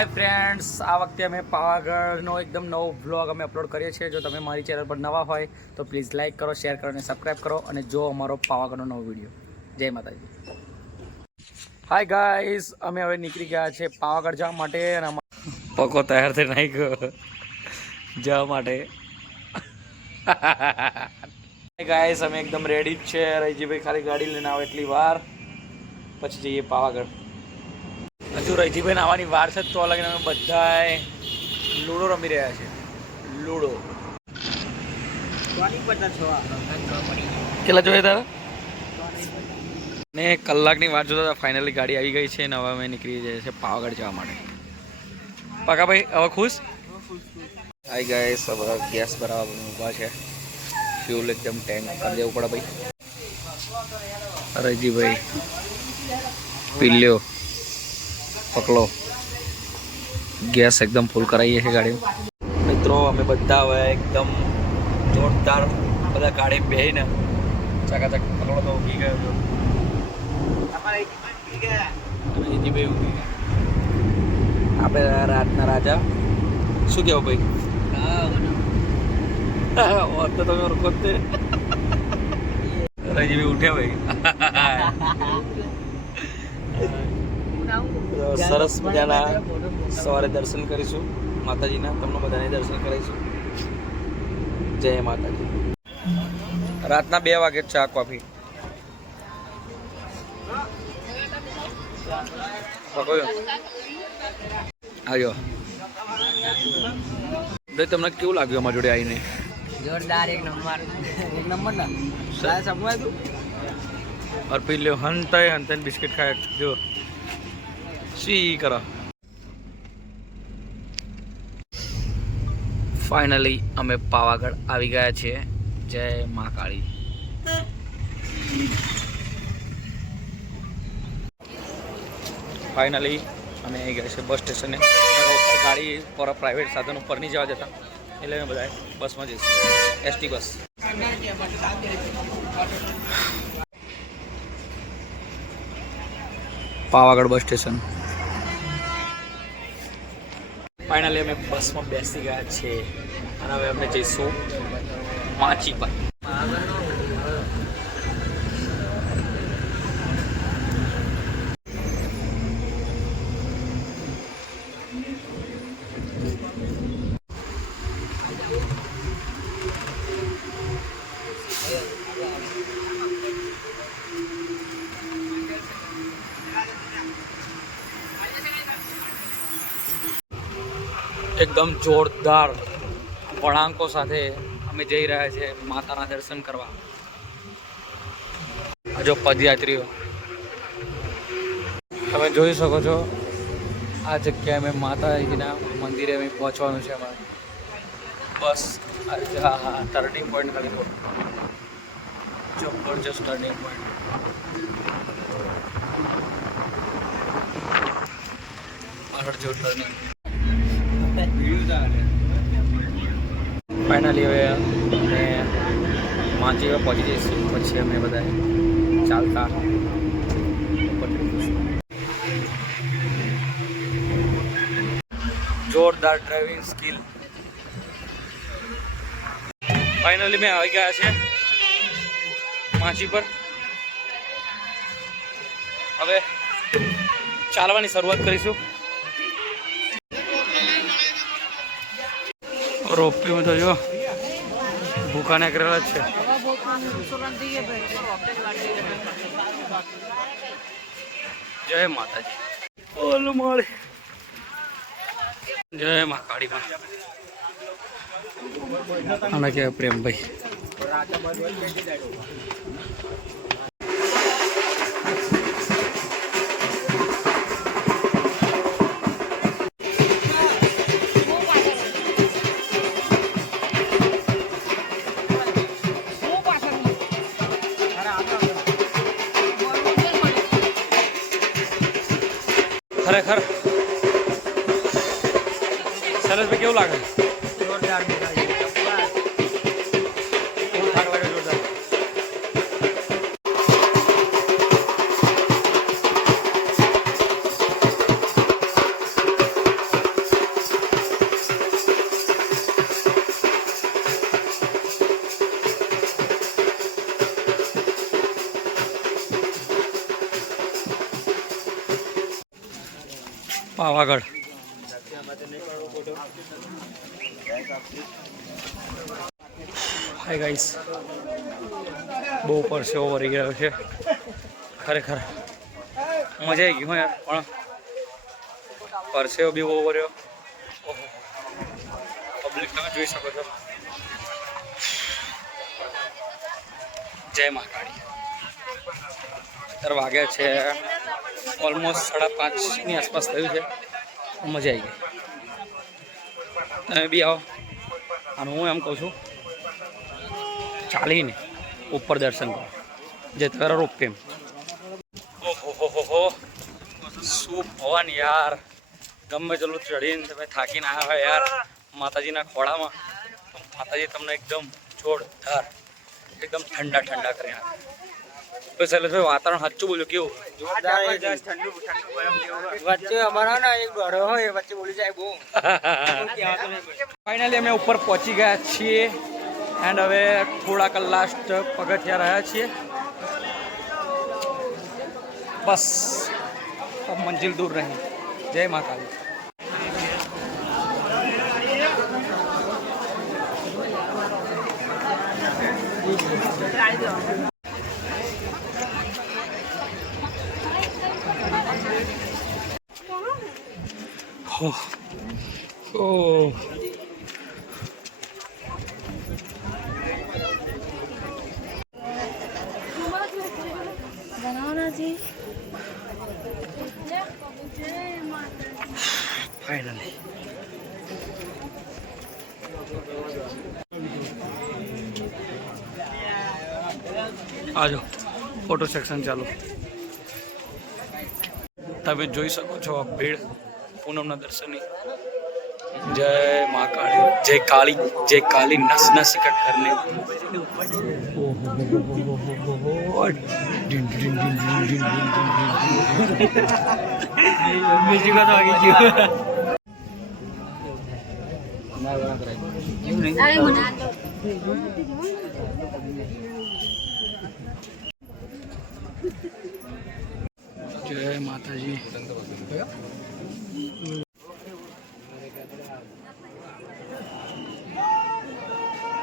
Hi friends, આ વખતે અમે પાવાગઢનો એકદમ નવો વ્લોગ અમે અપલોડ કરીએ છીએ. જો તમે મારી ચેનલ પર નવા હોય તો પ્લીઝ લાઇક કરો, શેર કરો અને સબસ્ક્રાઈબ કરો અને જો અમારો પાવાગઢનો નવો વિડીયો. જય માતાજી. હાય ગાઈસ, અમે હવે નીકળી ગયા છે પાવાગઢ જવા માટે અને પકો તૈયાર થઈ નહીં ગયો જવા માટે. ગાઈસ, અમે એકદમ રેડી જ છે. રૈજીભાઈ ખાલી ગાડી લઈને આવે એટલી વાર પછી જઈએ પાવાગઢ. હજુ રૈજીભાઈ આવવાની વાર છે તો લગીને અમે બધાએ લૂડો રમી રહ્યા છે. લૂડો કેટલા જોઈએ તારા ને કલાકની વાર જોતા ફાઇનલી ગાડી આવી ગઈ છે અને હવે અમે નીકળી જઈએ છીએ પાવાગઢ જવા માટે. પાકા ભાઈ હવે ખુશ? આઈ ગાઈસ, હવે ગેસ ભરાવા ઊભા છે. ફ્યુલ એકદમ ટેન્ક કરી દેવું પડે ભાઈ. રૈજીભાઈ પીલ્યો પકડો, ગેસ એકદમ ફૂલ કરાવીએ છીએ ગાડીમાં. મિત્રો અમે બધા હવે એકદમ જોરદાર બધા ગાડી બેસીને ચકાચક પકડો તો ઊભી ગયો હતો. રૈજીભાઈ ઊભી ગયા. આપણે રાતના રાજા શું કહેવું ભાઈ? તો તમે ઓળખો જ. રૈજીભાઈ ઉઠ્યા ભાઈ. સરસ મજાના સવારે દર્શન કરીશું માતાજીના. તમને બધાને દર્શન કરીશું. જય માતાજી. રાતના 2 વાગે ચા કોફી આવ્યો. તમને કેવું લાગ્યું અમારી જોડે આવીને? જોરદાર, એક નંબર ના સાહેબ સમવાય તું. और पी लो हंते बिस्किट खाए जो सी करा. फाइनली અમે પાવાગઢ આવી ગયા છીએ. જય મહાકાળી. ફાઇનલી અમે આવી ગયા છે બસ સ્ટેશને. ગાડી પર પ્રાઇવેટ સાધન ઉપર નહીં જવા દેતા એટલે અમે બધા બસમાં જઈશું. ST bus. Pavagadh bus station. Finally અમે બસમાં બેસી ગયા છે અને હવે અમે જઈશું માચી પર. એકદમ જોરદાર વળાંકો સાથે અમે જઈ રહ્યા છીએ માતાના દર્શન કરવા. જો પદયાત્રીઓ તમે જોઈ શકો છો. આ જગ્યાએ અમે માતાજીના મંદિરે અમે પહોંચવાનું છે અમારે. બસ હા ટર્નિંગ પોઈન્ટ ખાલી જબરજસ્ત ટર્નિંગ પોઈન્ટ. આગળ જો ટર્નિંગ. ફાઇનલી હવે અમે માચી પહોંચી જઈશું. પછી અમે બધા ચાલતા જોરદાર ડ્રાઇવિંગ સ્કિલ. ફાઇનલી મેં આવી ગયા છે માચી પર. હવે ચાલવાની શરૂઆત કરીશું. રોપીમાં તો જો ભૂખા નીકળેલા જ છે. જય માતાજી. ઓલું મળે. જય મા કાળીમાં. આના કહેવાય પ્રેમભાઈ. ખરેખર શૈલેષભાઈ કેવું લાગે? જોરદાર. કેવું થાક લાગે? જોરદાર. પાવાગઢ. હાય ગાઈસ, બહુ પરસેવો વળી ગયો છે ખરેખર. મજા આવી ગઈ હો યાર, પણ પરસેવો બી બહુ વર્યો. પબ્લિક તમે જોઈ શકો છો. જય મહાકાળી. અત્યારે વાગ્યા છે ઓલમોસ્ટ 5:30ની આસપાસ થયું છે. મજા આવી ગઈ. તમે બી આવો. અને હું એમ કહું છું, ચાલીને ઉપર દર્શન કરો. જે તારા રોપે ઓહો, શું ભવન યાર. ગમે ચલું ચડીને તમે થાકીને આવ્યા હોય યાર માતાજીના ખોળામાં, માતાજી તમને એકદમ જોરદાર, એકદમ ઠંડા ઠંડા કરી નાખે. શૈલેષભાઈ, વાતાવરણ સાચું બોલ્યું કેવું? વચ્ચે અમારા ને એક ઘર હોય વચ્ચે બોલી જાય બહુ. ફાઇનલી અમે ઉપર પહોંચી ગયા છીએ એન્ડ હવે થોડાક લાસ્ટ પગથિયા રહ્યા છીએ. બસ अब मंजिल दूर नहीं. जय महाकाली. Oh. बनाना जी फाइनली आ जाओ. फोटो सेक्शन चालू. તમે જોઈ શકો છો ભીડ પૂનમના દર્શનની. જય મા કાળી, જય કાળી નસ નસ કટ કરને. બીજી વાત વાગી ગયું. જય માતાજી.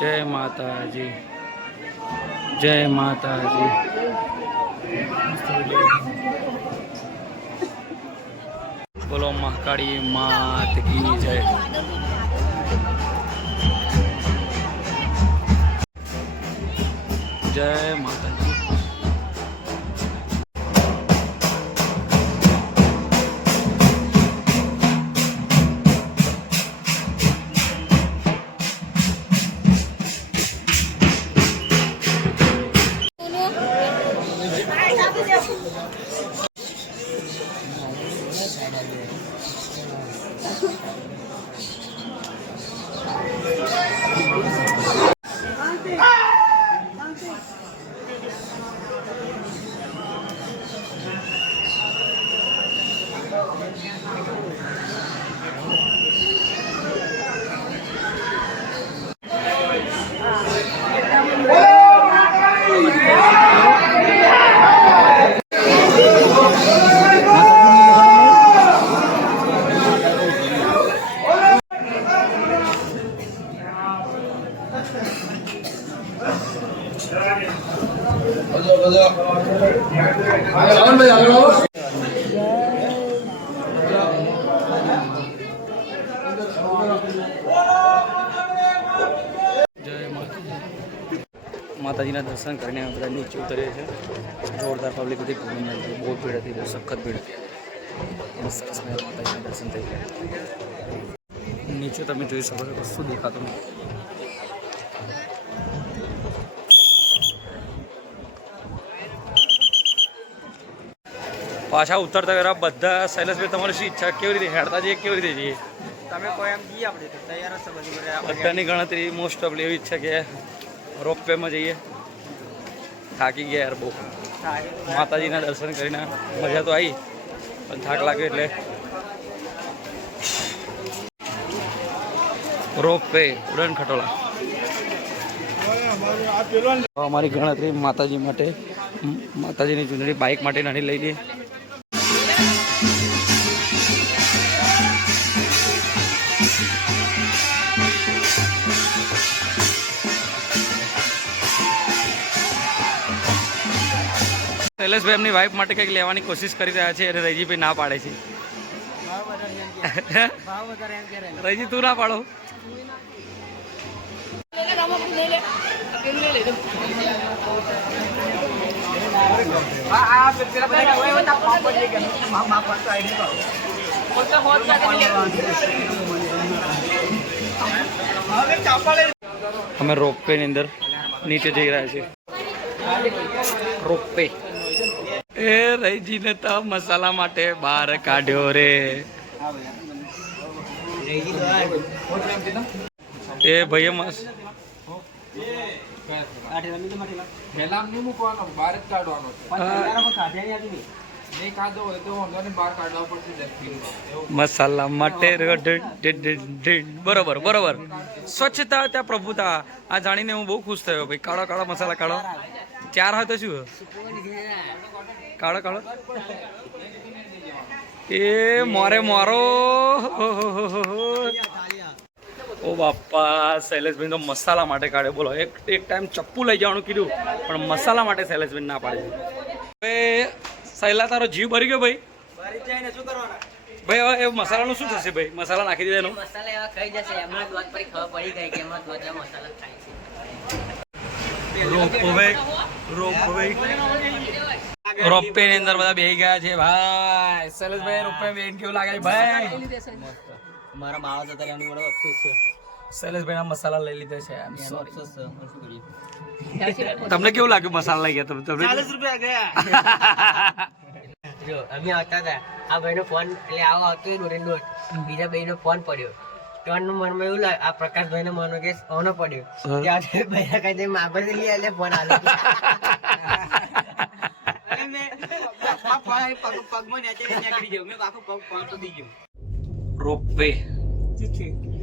જય માતાજી. જય માતાજી. બોલો મહાકાળી માત કી જય. જય માતાજી. માતાજીના દર્શન કરીને અમે બધા નીચે ઉતરીએ છીએ. જોરદાર પબ્લિક હતી, બહુ ભીડ હતી, બહુ સખત ભીડ હતી. સરસ માતાજીના દર્શન થઈ ગયા. નીચે તમે જોઈ શકો છો, કશું દેખાતું નથી. પાછા ઉતરતા પહેલા બધા શૈલેષભાઈ તમારી શું ઈચ્છા, કેવી રીતે હેડતા જઈએ, કેવી રીતે જઈએ? તમે કોઈ એમ જઈએ આપણે તો તૈયાર હશે બધી. બધાની ગણતરી મોસ્ટ ઓફ એવી ઈચ્છા કે રોપવેમાં જઈએ. થાકી ગયા યાર બહુ. માતાજીના દર્શન કરીને મજા તો આવી, પણ થાક લાગ્યો એટલે રોપવે ઉડન ખટોલા. અમારી ગણતરી માતાજી માટે, માતાજીની ચૂંટણી બાઇક માટે નાની લઈ લઈએ. શૈલેષભાઈ એમની વાઈફ માટે કંઈક લેવાની કોશિશ કરી રહ્યા છે અને રૈજીભાઈ ના પાડે છે. રૈજી તું ના પાડો. અમે રોપવે ની અંદર નીચે જઈ રહ્યા છીએ. રોપવે એ રૈજીને તો મસાલા માટે બહાર કાઢ્યો રે. એ ભાઈ મસ્ત મસાલા માટે બરોબર બરોબર. સ્વચ્છતા ત્યાં પ્રભુતા. આ જાણીને હું બહુ ખુશ થયો ભાઈ. કાળો કાળો મસાલા કાઢો. 4 હોય તો શું કાળો કાળો એ મોરે મોરો. ઓ બાપા શૈલેષભાઈ તો મસાલા માટે કાઢે. બોલો એક ટાઈમ ચપ્પુ લઈ જવાનું કીધું પણ મસાલા માટે શૈલેષભાઈ ના પાડે. હવે શૈલા તારો જીવ ભરી ગયો ભાઈ. ભાઈ હવે એ મસાલાનું શું થશે ભાઈ? મસાલા નાખી દીધા એનો મસાલા એવા ખાઈ જશે. એમના દોત પર ખબર પડી ગઈ કે એમાં દોત મસાલા ખાય છે. રોપવે ની અંદર બધા બેહી ગયા છે ભાઈ. શૈલેષભાઈ રોપવે બેન કેવું લાગે ભાઈ? મારા માવા જતા એમની મને અફસોસ છે. શૈલેષભાઈ ના મસાલા લઈ લીધા છે. અફસોસ છે. તમને કેવું લાગ્યું મસાલા લઈ ગયા તમે? 40 રૂપિયા ગયા. જો અમે આવતા હતા આ ભાઈનો ફોન એટલે આવો આવતો દોટ બીજા ભાઈનો ફોન પડ્યો. ત્રણ મનમાં એવું લાગે આ પ્રકાશભાઈ નો મનો કે ઓનો પડ્યો. ત્યારે ભાઈ કઈ દે માગળ લઈ આલે ફોન આલે. રોપવે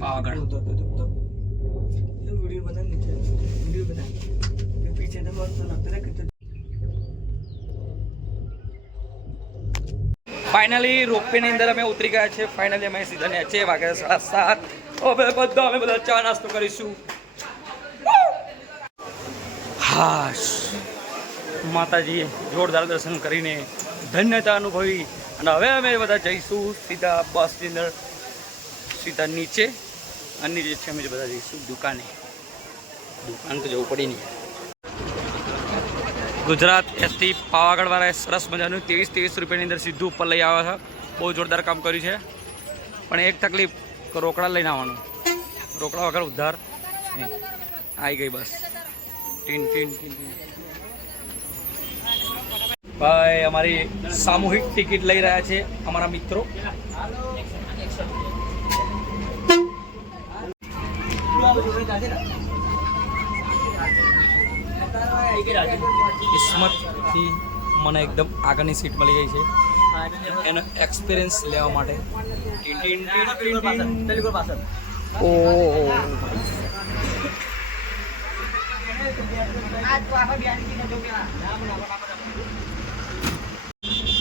પાવાગઢ. ફાઇનલી રોપવે ની અંદર અમે ઉતરી ગયા છે. ફાઇનલી અમે સીધા નીચે વાગ્યા 7:30. હવે અમે બધા ચા નાસ્તો કરીશું. હાશ માતાજીએ જોરદાર દર્શન કરીને ધન્યતા અનુભવી અને હવે અમે બધા જઈશું સીધા બસની અંદર સીધા નીચે. અને નીચે છે અમે બધા જઈશું દુકાને. દુકાન તો જવું પડી નહીં. ગુજરાત એસટી પાવાગઢવાળાએ સરસ મજાનું 23 રૂપિયાની અંદર સીધું ઉપર લઈ આવ્યા છે. બહુ જોરદાર કામ કર્યું છે. પણ એક તકલીફ કે રોકડા લઈને આવવાનું. રોકડા વગર ઉધાર નહીં. આવી ગઈ બસ. ટીન ટીન ટીન ટીન. ભાઈ અમારી સામૂહિક ટિકિટ લઈ રહ્યા છે અમારા મિત્રો. કિસ્મતથી મને એકદમ આગળની સીટ મળી ગઈ છે એનો એક્સપિરિયન્સ લેવા માટે.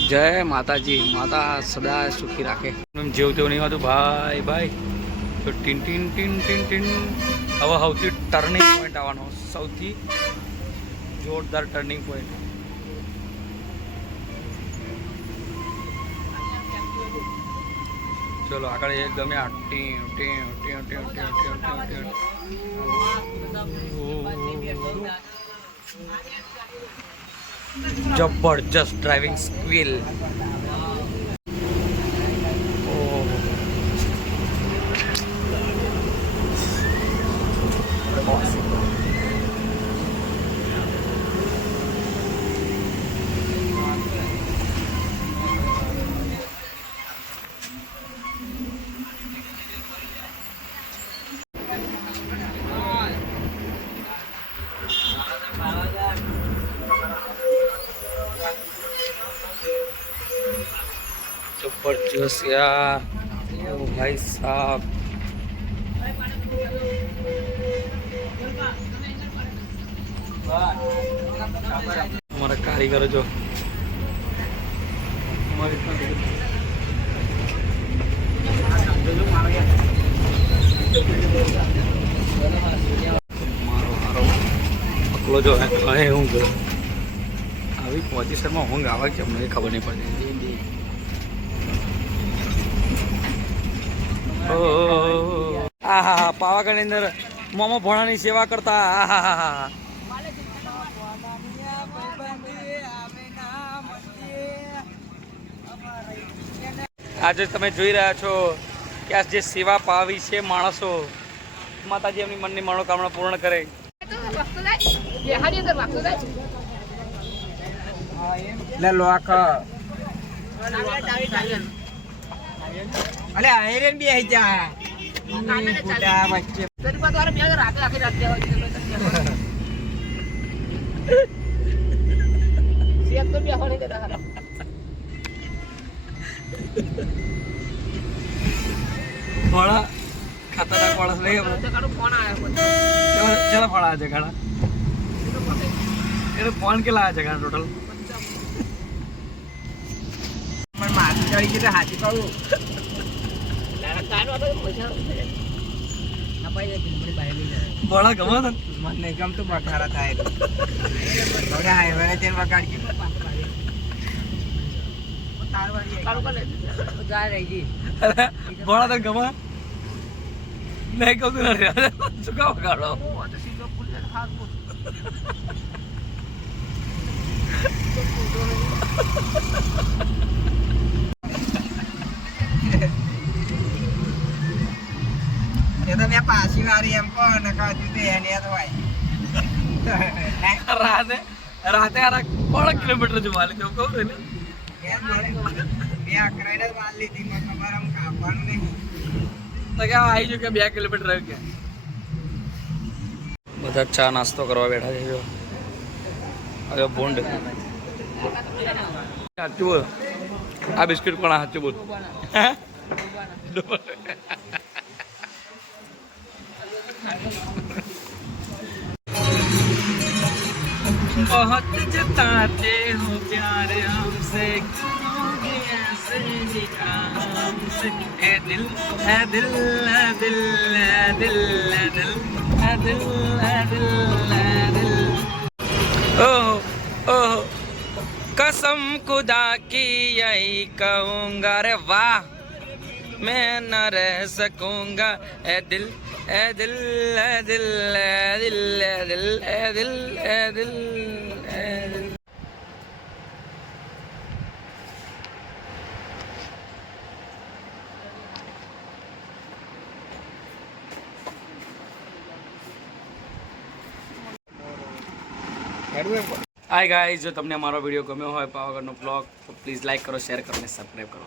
જય માતાજી. માતા સદા સુખી રાખે. જેવું તેવું નહીં હોતું ભાઈ ભાઈ. તો ટીન ટીન ટીન ટીન ટીન. હવે સૌથી ટર્નિંગ પોઈન્ટ આવવાનો. સૌથી જોરદાર ટર્નિંગ પોઈન્ટ. ચલો આગળ એક ગમે આ team team team team team team team team. જબરજસ્ત ડ્રાઇવિંગ સ્કિલ. जबरदस्त यार. ओ भाई साहब हमारा कारीगर जो मारो मारो पकड़ो जो है हूँ આવી પોઝિશનમાં ઊંઘ આવે કે મને ખબર નહીં પડતી. આહા પાવાગઢની અંદર મોમો ભોણાની સેવા કરતા. આહા આજે તમે જોઈ રહ્યા છો કે આ જે સેવા પાવી છે માણસો, માતાજી એમની મનની મનોકામના પૂર્ણ કરે. લોક અલે આયરન બી આવી જા વચ્ચે ફળા ખતરનાક માણસ નહીં ચલો ફળા છે ઘણા એને ફોન કેટલા છે ઘણા ટોટલ માથું ચડી ગયું તો હાથી કહું ભોળા ગમે ને મને ગમતું બખારા થાય હવે હાઈવે તેને વગાડી ભોળા તને ગમે નહીં ગમતું નથી શું કામ વગાડો એ તો મેં પાછી વારી એમ પણ કાજુ તો એની હોય રાતે રાતે આ 5 કિલોમીટર જવાની તો કહું ને મેં અકરાઈને જ માલ લીધી મને ખબર આમ કાપવાનું નહીં તો કે આવી ગયું કે 2 કિલોમીટર રહ્યું કે બધા ચા નાસ્તો કરવા બેઠા છે. હવે બોન્ડ સાચું બોલ આ બિસ્કિટ પણ સાચું બોલ बहुत जताते हो प्यार हमसे क्यों ऐसे हमसे ए दिल है दिल है दिल है दिल है दिल है दिल है दिल है दिल ओह ओह कसम खुदा की यही कहूँगा रे वाह मैं न रह सकूँगा ए दिल ए दिल ए दिल ए दिल ए दिल ए दिल ए दिल ए दिल હાય ગાઈઝ, જો તમને અમારો વિડીયો ગમ્યો હોય પાવાગઢનો બ્લોગ તો પ્લીઝ લાઈક કરો, શેર કરો અને સબસ્ક્રાઈબ કરો.